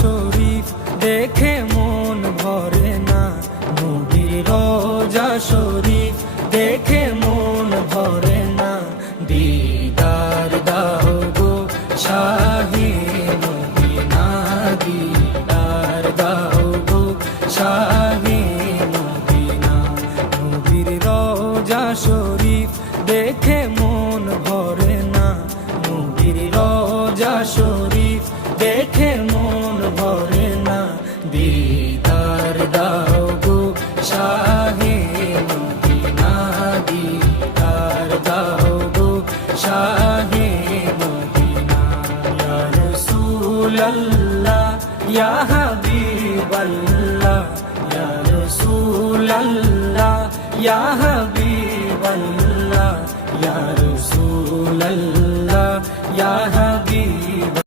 শরীফ দেখে মন ভরে না, নবীর রোজা শরীফ দেখে মন ভরে না। দিদার দাও গো শাহে মদিনা, দিদার দাও গো শাহে মদিনা। নবীর রোজা শরীফ দেখে মন ভরে না, নবীর রোজা শরীফ দেখে মন ভরে না। দিদার দাও গো শাহে মদিনা, দিদার দাও গো শাহে মদিনা। ইয়া রাসূলাল্লাহ ইয়া হাবিবাল্লাহ, ইয়া রাসূলাল্লাহ ইয়া হাবিবাল্লাহ, ইয়া রাসূলাল্লাহ ইয়া